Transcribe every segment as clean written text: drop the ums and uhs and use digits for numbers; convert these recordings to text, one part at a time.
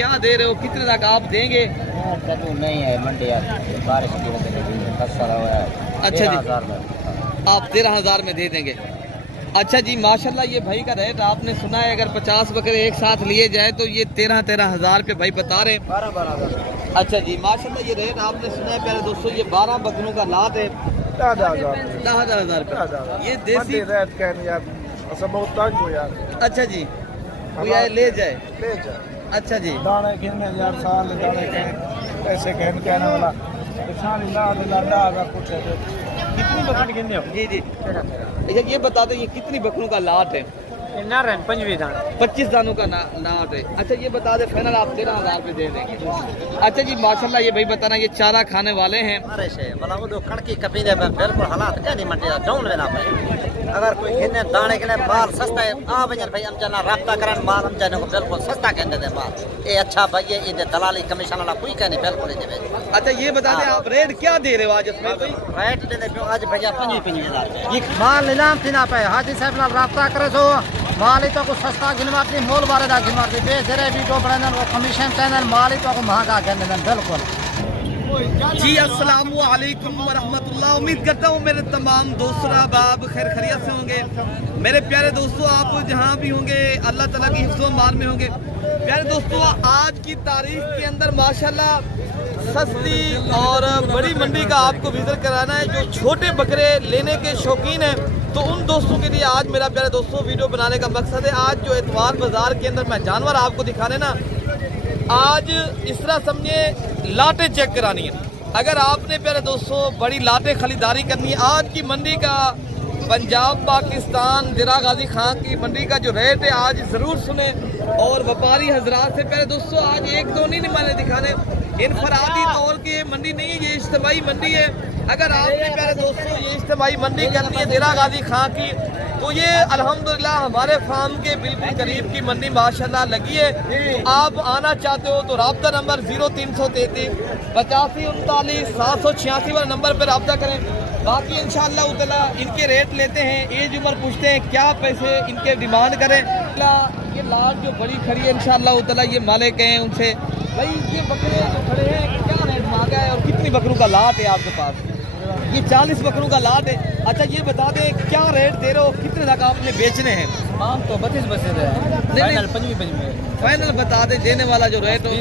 क्या दे रहे हो, कितने तक आप देंगे? कद्दू नहीं है मंडी यार, बारिश की वजह से फंसा हुआ है। अच्छा जी, 13,000 में आप 13,000 में दे देंगे। अच्छा जी माशाल्लाह, ये भाई का रेट आपने सुना है, अगर 50 बकरे एक साथ लिए जाए तो ये 13,000 रुपये भाई बता रहे हैं। 12,000। अच्छा जी माशाल्लाह, ये रेट आपने सुना है प्यारे दोस्तों, ये 12 बकरों का लात है 10,000 रुपये। ये देसी रेट कहने यार, सब बहुत तंग हो यार। अच्छा जी, कोई आए ले जाए। ले जा अच्छा जी, दाने गिनने यार, साल दाने के ऐसे कहने वाला साल ला कुछ है। कितनी बकरी गिनने हो? जी जी, अच्छा ये बता दें, ये कितनी बकरों का लाट है? 25 दानों का लाट है। अच्छा ये बता दें, फाइनल आप 13,000 रुपये दे देंगे। अच्छा जी माशाल्लाह, ये भाई बताना, ये चारा खाने वाले हैं। बिल्कुल हालात क्या नहीं मंडी डाउन लेना भाई। अगर कोई गिनने दाने के लिए माल सस्ता है, आ वजन भाई हम जना रब्ता करन माल हम जाने को बिल्कुल सस्ता कहने दे माल। ये अच्छा भाई, ये इधर दलाली कमीशन वाला कोई कहने बिल्कुल नहीं दे। अच्छा ये बता दें, आप रेट क्या दे रहे हो आज इसमें? रेट देने क्यों आज भैया 25,000 ये माल नीलाम थी ना पे हाजी साहब नाल रब्ता करे सो माल ही तो को सस्ता गिनवाती मोल बारे दा गिनवाती बेच रहे भी तो बड़न वो कमीशन चैनल माल ही तो को महंगा कहने दे बिल्कुल। जी अस्सलामु अलैकुम वरहमतुल्लाह। उम्मीद करता हूँ मेरे तमाम दोस्त अहबाब खैर खैरियत से होंगे। मेरे प्यारे दोस्तों, आप जहाँ भी होंगे अल्लाह ताला की हिफ्ज़ व अमान में होंगे। प्यारे दोस्तों, आज की तारीख के अंदर माशाल्लाह सस्ती और बड़ी मंडी का आपको विजिट कराना है। जो छोटे बकरे लेने के शौकीन हैं, तो उन दोस्तों के लिए आज मेरा प्यारे दोस्तों वीडियो बनाने का मकसद है। आज जो एतवार बाज़ार के अंदर मैं जानवर आपको दिखाने ना, आज इस तरह समझिए लाटें चेक करानी है। अगर आपने प्यारे दोस्तों बड़ी लाटें खरीदारी करनी है, आज की मंडी का पंजाब पाकिस्तान दिरा गाजी खान की मंडी का जो रेट है आज ज़रूर सुने। और व्यापारी हजरात से प्यारे दोस्तों, आज एक दो नहीं मैंने दिखाने, इनफरादी तौर की मंडी नहीं है, ये इज्तिमाई मंडी है। अगर आपने प्यारे दोस्तों ये इज्तिमाई मंडी करनी है दिरा गाजी खान की, तो ये अल्हम्दुलिल्लाह हमारे फार्म के बिल्कुल करीब की मंडी माशाल्लाह लगी है। तो आप आना चाहते हो तो रब्ता नंबर 0333 85 39 786 वाला नंबर पर रब्ता करें। बाकी इंशाअल्लाह उतला इनके रेट लेते हैं, एज उम्र पूछते हैं, क्या पैसे इनके डिमांड करें। ये लाट जो बड़ी खड़ी है इंशाअल्लाह उतला ये मालिक हैं, उनसे भाई ये बकरे जो खड़े हैं क्या रेट मांगा है और कितनी बकरों का लाट है आपके पास? ये 40 बकरों का लाट है। अच्छा ये बता दें, क्या रेट दे रहे हो, कितने तक आपने बेचने हैं? हम तो 32 बचे थे फाइनल 25 फाइनल बता दें, देने वाला जो रेट हो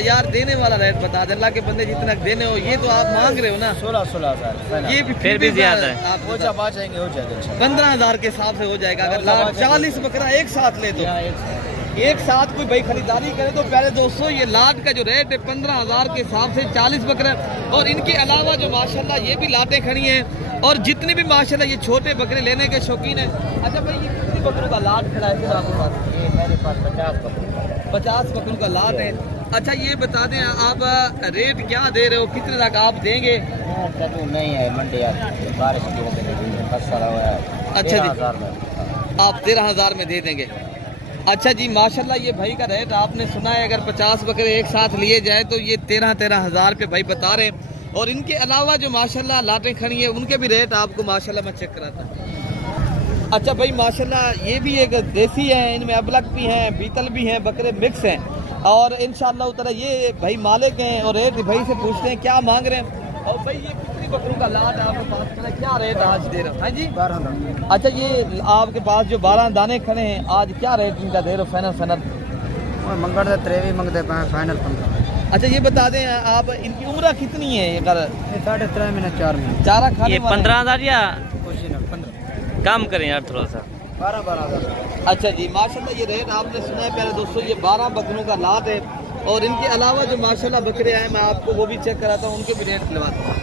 यार, देने वाला रेट बता दें। अल्लाह के बंदे जितना देने हो, ये तो आप मांग रहे हो ना 16,000। ये भी फिर भी ज्यादा है। आप हो जाएंगे 15,000 के हिसाब से हो जाएगा। अगर लाट 40 बकरा एक साथ ले तो एक साथ कोई भाई खरीदारी करे तो प्यारे दोस्तों, ये लाट का जो रेट है 15,000 के हिसाब से 40 बकरे। और इनके अलावा जो माशाल्लाह ये भी लाटें खड़ी हैं, और जितने भी माशाल्लाह ये छोटे बकरे लेने के शौकीन हैं। अच्छा भाई ये कितनी बकरों का लाट खड़ा है आपके पास? ये मेरे पास 50 बकरों का लाट है। अच्छा ये बता दें, आप रेट क्या दे रहे हो, कितने तक आप देंगे? कद्दू नहीं है मंडी यार, बारिश की वजह से फंसा हुआ है। अच्छा जी, आप 13,000 में दे देंगे। अच्छा जी माशाल्लाह, ये भाई का रेट आपने सुना है, अगर 50 बकरे एक साथ लिए जाए तो ये 13,000 रुपये भाई बता रहे हैं। और इनके अलावा जो माशाल्लाह लाटें खड़ी हैं उनके भी रेट आपको माशाल्लाह मैं चेक कराता हूँ। अच्छा भाई माशाल्लाह, ये भी एक देसी है, इनमें अबलक भी हैं, बीतल भी हैं, बकरे मिक्स हैं। और इंशाअल्लाह उतना ये भाई मालिक हैं और रेट भाई से पूछते हैं क्या मांग रहे हैं। और भाई ये कितनी बकरों का लाट है आपके पास, क्या रेट आज दे रहे हो? हाँ जी 12,000। अच्छा ये आपके पास जो 12 दाने खड़े हैं, आज क्या रेट इनका दे रहे हो फाइनल? मंगड़ 23 मंगते फाइनल 15। अच्छा ये बता दें, आप इनकी उम्र कितनी है? ये 3.5 महीने 4 महीने चारा खाने ये 15,000 या 15 कम करें यार थोड़ा सा? 12,000। अच्छा जी माशाल्लाह, ये रेट आपने सुना है प्यारे दोस्तों, ये 12 बकरों का लाट है। और इनके अलावा जो माशाल्लाह बकरे आए, मैं आपको वो भी चेक कराता हूँ, उनके भी रेट दिलवाता हूँ।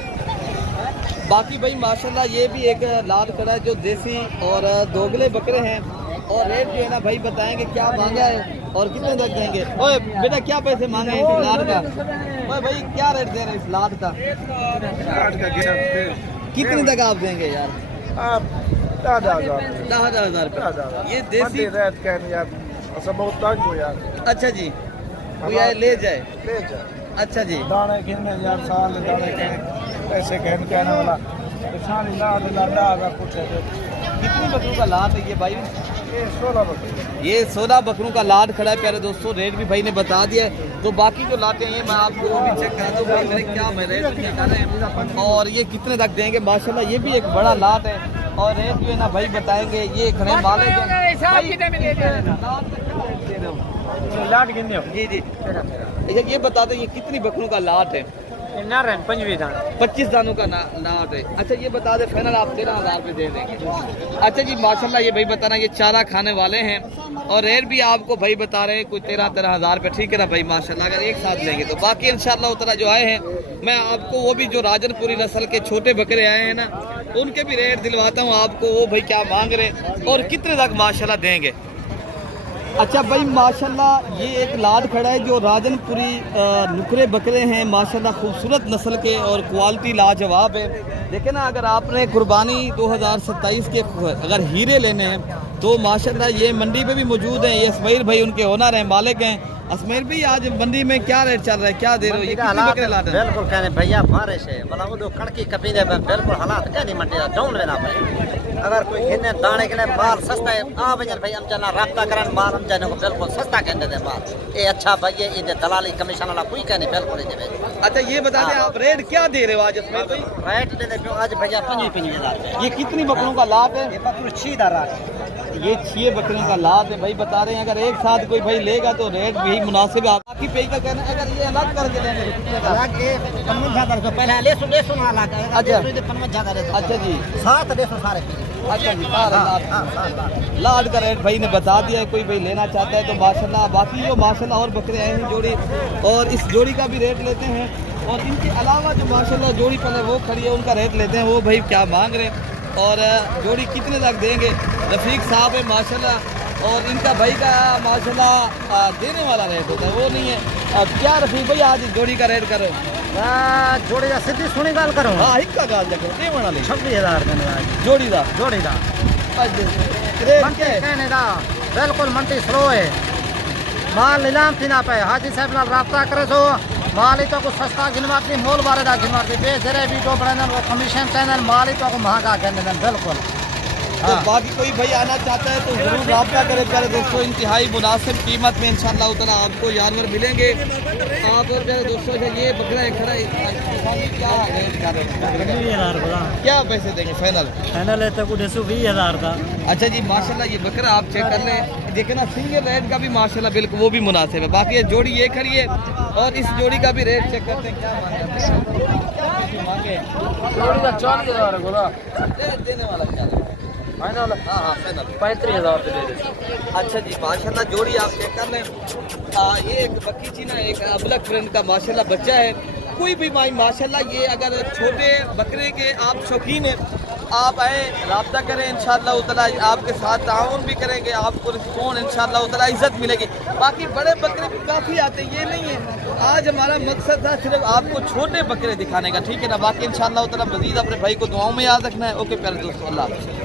बाकी भाई माशाल्लाह ये भी एक लाट खड़ा है जो देसी और दोगले बकरे हैं। और रेट जो है ना भाई बताएंगे क्या मांगा है और कितने तक देंगे। ओए बेटा क्या पैसे मांगे हैं इस लाट का? ओए भाई क्या रेट दे रहे हैं इस लाट का? कितने तक आप देंगे यार? आप 10,000 रुपये। ये देसी रेट कहने यार, सब बहुत तंग हो यार। अच्छा जी, कोई आए ले जाए। ले जा अच्छा जी, दाने गिनने यार, साल दाने के ऐसे कहने वाला साल ला कुछ है। कितनी बकरों का लाट है ये भाई? ये 16 बकरे। ये 16 बकरों का लाट खड़ा है प्यारे दोस्तों। रेट भी भाई ने बता दिया है। तो बाकी जो लाटें हैं मैं आपको वो भी चेक करा दूँ भाई मेरे क्या मैं रेट निकाल रहे हैं और ये कितने तक देंगे। माशाल्लाह ये भी एक बड़ा लाट है और रेट जो है ना भाई बताएंगे। ये खड़े माले लाट गिनने जी जी। अच्छा ये बता दें ये कितनी बकरों का लाट है। 25 दानों का लाट है। अच्छा ये बता दें फाइनल आप 13,000 पे दे देंगे। अच्छा जी माशाल्लाह ये भाई बताना ये चारा खाने वाले हैं और रेट भी आपको भाई बता रहे हैं कुछ 13,000 पे। ठीक है ना भाई माशाल्लाह अगर एक साथ लेंगे तो। बाकी इंशाल्लाह उतना जो आए हैं मैं आपको वो भी जो राजनपुरी नस्ल के छोटे बकरे आए हैं ना उनके भी रेट दिलवाता हूँ आपको। वो भाई क्या मांग रहे हैं और कितने तक माशाल्लाह देंगे। अच्छा भाई माशाल्लाह ये एक लाट खड़ा है जो राजनपुरी नुकरे बकरे हैं माशाल्लाह खूबसूरत नस्ल के और क्वालिटी लाजवाब है। देखे ना अगर आपने कुर्बानी 2027 के अगर हीरे लेने हैं तो माशाल्लाह ये मंडी पे भी मौजूद हैं। ये असमैर भाई उनके ओनर हैं मालिक हैं। असमैर भाई आज मंडी में क्या रेट चल रहा है क्या दे रहे हो ये कितने बकरे लाट हैं। बिल्कुल कहने भैया बारिश है मतलब वो कड़की कपीने में बिल्कुल हालात क्या नहीं मंडी डाउन लेना भाई। अगर कोई गिनने दाने के लिए माल सस्ता है आ भजन भाई हम जना राब्ता करन माल हम जाने को बिल्कुल सस्ता कहने दे माल ये अच्छा भाई ये इधर दलाली कमीशन वाला कोई कहने बिल्कुल नहीं दे। अच्छा ये बता दें आप रेट क्या दे रहे हो आज असमैर भाई। रेट दे दे आज भैया 55,000 ये कितनी बकरों का लाट है। ये बकरू 6 दारा ये 6 बकरियों का लाट है भाई बता रहे हैं। अगर एक साथ कोई भाई लेगा तो रेट भी मुनासिब है। बाकी पे का कहना है अगर ये अलग करके लेंगे तो कितने का। अलग ये 55,000 पहले ले सुन वाला का अच्छा 55,000 अच्छा जी 7 ले सारे अच्छा जी लाट का रेट भाई ने बता दिया है। कोई भाई लेना चाहता है तो माशाल्लाह। बाकी जो माशाल्लाह और बकरे आए हैं जोड़ी और इस जोड़ी का भी रेट लेते हैं और इनके अलावा जो माशाल्लाह जोड़ी पहले वो खड़ी है उनका रेट लेते हैं वो भाई क्या मांग रहे हैं और जोड़ी कितने तक देंगे। रफीक साहब है माशाल्लाह और इनका भाई का माशाल्लाह देने वाला रेट होता है वो नहीं है। क्या रफीक भाई आज जोड़ी का रेट करो जोड़ी का सीधी सुनी गाल करो। हाँ हिक्का गाल देखो दे वाला ले 26,000 जोड़ी दा जोड़ी दा रेट क्या है कहने दा बिल्कुल मंडी स्लो है माल नीलाम थी ना पे हाजी साहब नाल राब्ता करे सो माल ही तो को सस्ता गिनवाती मोल बारे दा गिनवाती बेजरे वीडियो बनाने वो कमीशन चैनल माल ही तो को महंगा करने बिल्कुल। तो बाकी कोई भाई आना चाहता है तो जरूर रब्ता करें प्यारे दोस्तों। इंतहाई मुनासिब कीमत में इंशाल्लाह उतना आपको जानवर मिलेंगे। आप और प्यारे दोस्तों ये बकरा है खड़ा क्या रेट कर रहे हैं क्या पैसे देंगे फाइनल फाइनल है तो कुछ 20,000 का। अच्छा जी माशाल्लाह ये बकरा आप चेक कर लें देखे ना सिंगल रेट का भी माशाल्लाह बिल्कुल वो भी मुनासिब है। बाकी ये जोड़ी ये खड़ी है और इस जोड़ी का भी रेट चेक करते हैं क्या मांगे। जोड़ी का 40,000 देने वाला क्या फाइनल। हाँ हाँ फाइनल 35,000 पे दे दे। अच्छा जी माशाल्लाह जोड़ी आप चेक कर लें। ये एक बक्की चीना एक अबलक फ्रेंड का माशाल्लाह बच्चा है। कोई भी भाई माशाल्लाह ये अगर छोटे बकरे के आप शौकीन हैं आप आए रब्ता करें इंशाल्लाह उतला आपके साथ ताउन भी करेंगे आपको रिस्पॉन्ड इंशाल्लाह उतला इज्जत मिलेगी। बाकी बड़े बकरे भी काफ़ी आते हैं ये नहीं है। आज हमारा मकसद था सिर्फ आपको छोटे बकरे दिखाने का ठीक है ना। बाकी इंशाल्लाह उतला मजीद अपने भाई को दुआओं में याद रखना है। ओके प्यारे दोस्तों अल्लाह।